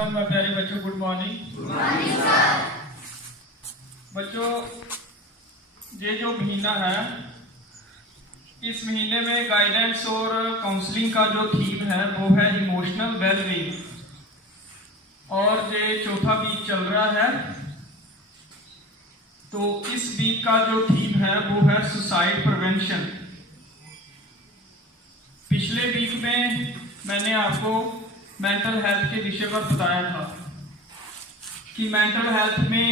Principal व प्यारे बच्चों, गुड मॉर्निंग। बच्चों, ये जो महीना है, इस महीने में गाइडेंस और काउंसलिंग का जो थीम है वो है इमोशनल वेलबींग, और ये चौथा वीक चल रहा है। तो इस वीक का जो थीम है वो है सुसाइड प्रिवेंशन। पिछले वीक में मैंने आपको मेंटल हेल्थ के विषय पर बताया था कि मेंटल हेल्थ में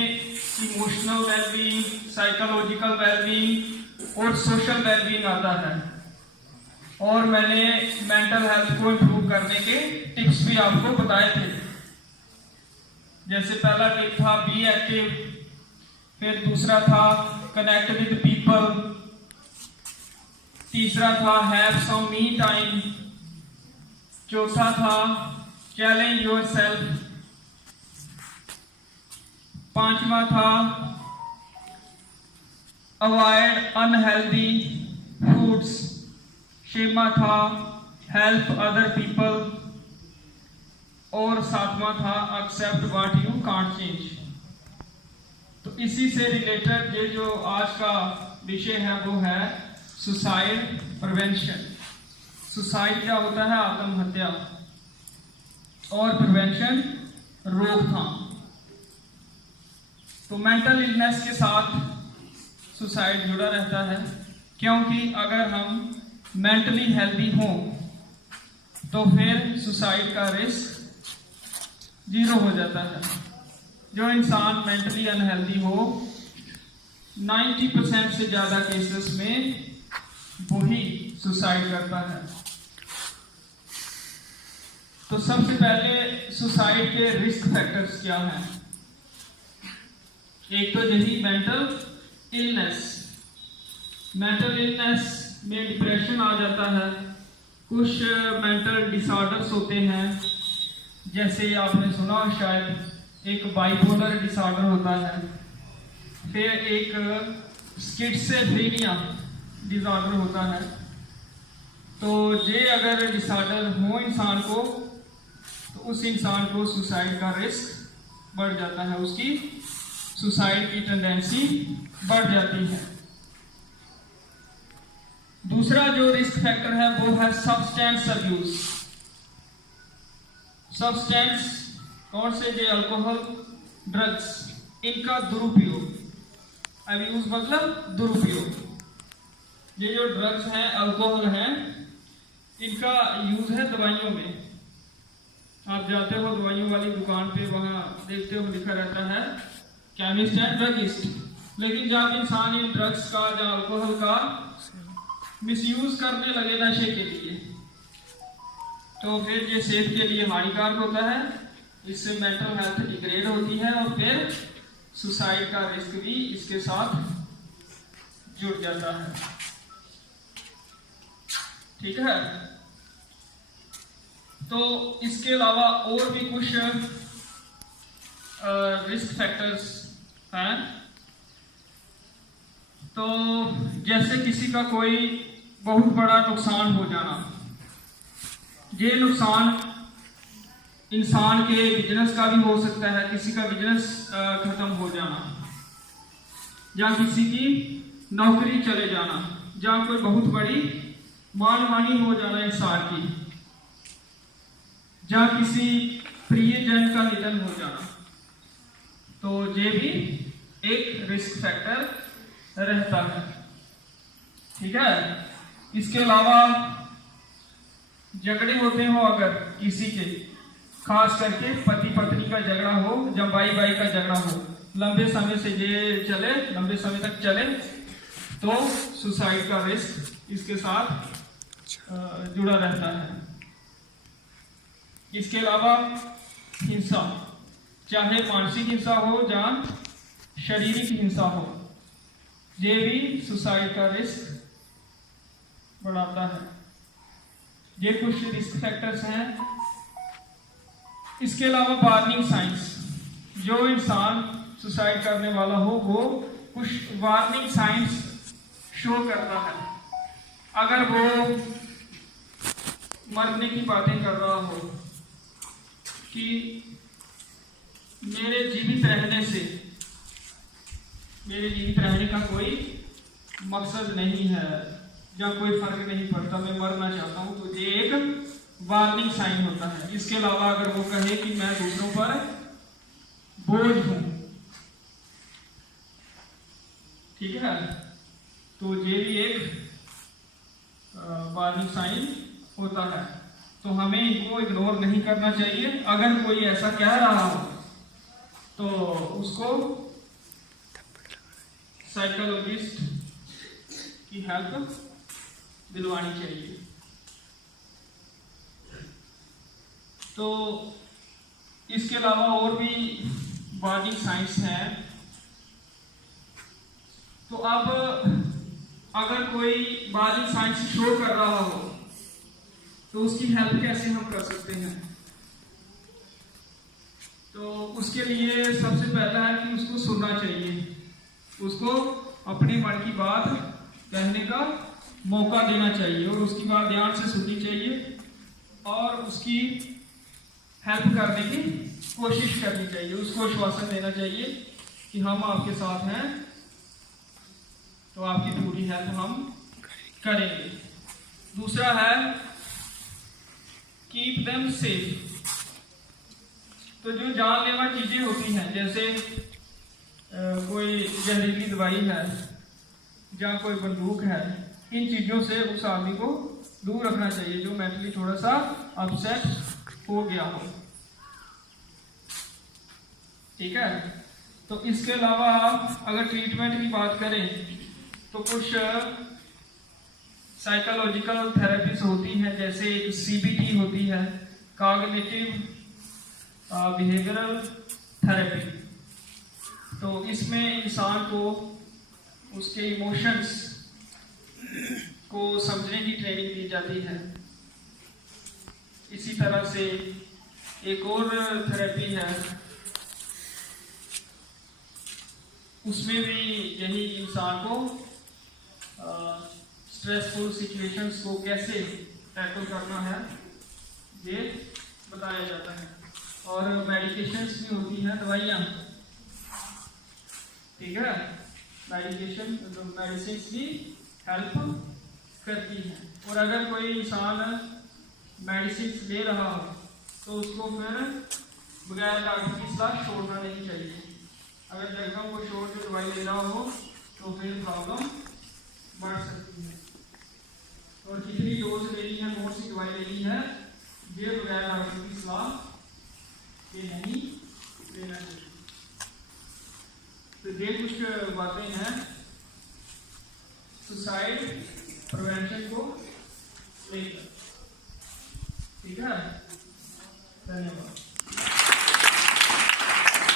इमोशनल वेलबींग, साइकोलॉजिकल वेलबींग और सोशल वेलबींग आता है, और मैंने मेंटल हेल्थ को इम्प्रूव करने के टिप्स भी आपको बताए थे। जैसे पहला टिप था बी एक्टिव, फिर दूसरा था कनेक्ट विद पीपल, तीसरा था हैव सम मी टाइम, चौथा था चैलेंज योरसेल्फ, पांचवा था अवॉइड अनहेल्दी फूड्स, छठवां था हेल्प अदर पीपल, और सातवां था except what you can't change. तो इसी से रिलेटेड ये जो आज का विषय है वो है सुसाइड प्रिवेंशन। सुसाइड क्या होता है? आत्महत्या, और प्रिवेंशन रोकथाम। तो मेंटल इलनेस के साथ सुसाइड जुड़ा रहता है, क्योंकि अगर हम मेंटली हेल्दी हों तो फिर सुसाइड का रिस्क 0 हो जाता है। जो इंसान मेंटली अनहेल्दी हो, 90% से ज़्यादा केसेस में वही सुसाइड करता है। तो सबसे पहले सुसाइड के रिस्क फैक्टर्स क्या हैं? एक तो यही मेंटल इलनेस। मेंटल इलनेस में डिप्रेशन आ जाता है, कुछ मेंटल डिसऑर्डर्स होते हैं, जैसे आपने सुना शायद एक बाइपोलर डिसऑर्डर होता है, फिर एक स्किज़ोफ्रेनिया डिसऑर्डर होता है। तो ये अगर डिसऑर्डर हो इंसान को, तो उस इंसान को सुसाइड का रिस्क बढ़ जाता है, उसकी सुसाइड की टेंडेंसी बढ़ जाती है। दूसरा जो रिस्क फैक्टर है वो है सब्सटेंस अब्यूज। सब्सटेंस कौन से? जो अल्कोहल, ड्रग्स, इनका दुरुपयोग। अब्यूज मतलब दुरुपयोग। ये जो ड्रग्स हैं, अल्कोहल हैं, इनका यूज है दवाइयों में। आप जाते हो दवाइयों वाली दुकान पे, वहां देखते हो लिखा रहता है केमिस्ट एंड ड्रगिस्ट। लेकिन जब इंसान इन ड्रग्स का या अल्कोहल का मिसयूज करने लगे नशे के लिए, तो फिर ये सेहत के लिए हानिकारक होता है। इससे मेंटल हेल्थ डिग्रेड होती है, और फिर सुसाइड का रिस्क भी इसके साथ जुड़ जाता है। ठीक है। तो इसके अलावा और भी कुछ रिस्क फैक्टर्स हैं। तो जैसे किसी का कोई बहुत बड़ा नुकसान हो जाना, ये नुकसान इंसान के बिजनेस का भी हो सकता है, किसी का बिजनेस खत्म हो जाना, या किसी की नौकरी चले जाना, या कोई बहुत बड़ी मानहानि हो जाना इंसान की, या किसी प्रियजन का निधन हो जाना। तो ये भी एक रिस्क फैक्टर रहता है। ठीक है। इसके अलावा झगड़े होते हो अगर किसी के, खास करके पति पत्नी का झगड़ा हो या भाई भाई का झगड़ा हो, लंबे समय से ये चले, लंबे समय तक चले, तो सुसाइड का रिस्क इसके साथ जुड़ा रहता है। इसके अलावा हिंसा, चाहे मानसिक हिंसा हो या शारीरिक हिंसा हो, ये भी सुसाइड का रिस्क बढ़ाता है। ये कुछ रिस्क फैक्टर्स हैं। इसके अलावा वार्निंग साइंस, जो इंसान सुसाइड करने वाला हो वो कुछ वार्निंग साइंस शो करता है। अगर वो मरने की बातें कर रहा हो कि मेरे जीवित रहने से, मेरे जीवित रहने का कोई मकसद नहीं है या कोई फर्क नहीं पड़ता, मैं मरना चाहता हूं, तो ये एक वार्निंग साइन होता है। इसके अलावा अगर वो कहे कि मैं दूसरों पर बोझ हूं, ठीक है, तो ये भी एक वार्निंग साइन होता है। तो हमें इनको इग्नोर नहीं करना चाहिए। अगर कोई ऐसा कह रहा हो तो उसको साइकोलॉजिस्ट की हेल्प दिलवानी चाहिए। तो इसके अलावा और भी वार्निंग साइंस हैं। तो अब अगर कोई वार्निंग साइंस शो कर रहा हो तो उसकी हेल्प कैसे हम कर सकते हैं? तो उसके लिए सबसे पहला है कि उसको सुनना चाहिए, उसको अपने मन की बात कहने का मौका देना चाहिए और उसकी बात ध्यान से सुननी चाहिए और उसकी हेल्प करने की कोशिश करनी चाहिए। उसको आश्वासन देना चाहिए कि हम आपके साथ हैं, तो आपकी पूरी हेल्प हम करेंगे। दूसरा है कीप देम सेफ। तो जो जानलेवा चीजें होती हैं, जैसे कोई जहरीली दवाई है या कोई बंदूक है, इन चीजों से उस आदमी को दूर रखना चाहिए जो मेंटली थोड़ा सा अपसेट हो गया हो, ठीक है। तो इसके अलावा अगर ट्रीटमेंट की बात करें तो कुछ साइकोलॉजिकल थेरेपीज होती हैं, जैसे एक CBT होती है, कॉग्निटिव बिहेवियरल थेरेपी। तो इसमें इंसान को उसके इमोशंस को समझने की ट्रेनिंग दी जाती है। इसी तरह से एक और थेरेपी है, उसमें भी यही इंसान को स्ट्रेसफुल सिचुएशंस को कैसे टैकल करना है ये बताया जाता है। और मेडिकेशंस भी होती हैं, दवाइयाँ, ठीक है, मेडिसिन भी हेल्प करती हैं। और अगर कोई इंसान मेडिसिन ले रहा हो तो उसको फिर बगैर डॉक्टर की सलाह छोड़ना नहीं चाहिए। अगर डॉक्टर को छोड़ के दवाई ले रहा हो तो फिर प्रॉब्लम बढ़ सकती है। और कितनी डोज लेनी है, कौन सी दवाई लेनी है, ये बगैर डॉक्टर की सलाह ये नहीं लेना चाहिए। तो ये कुछ बातें हैं सुसाइड प्रिवेंशन को लेकर, ठीक है। धन्यवाद।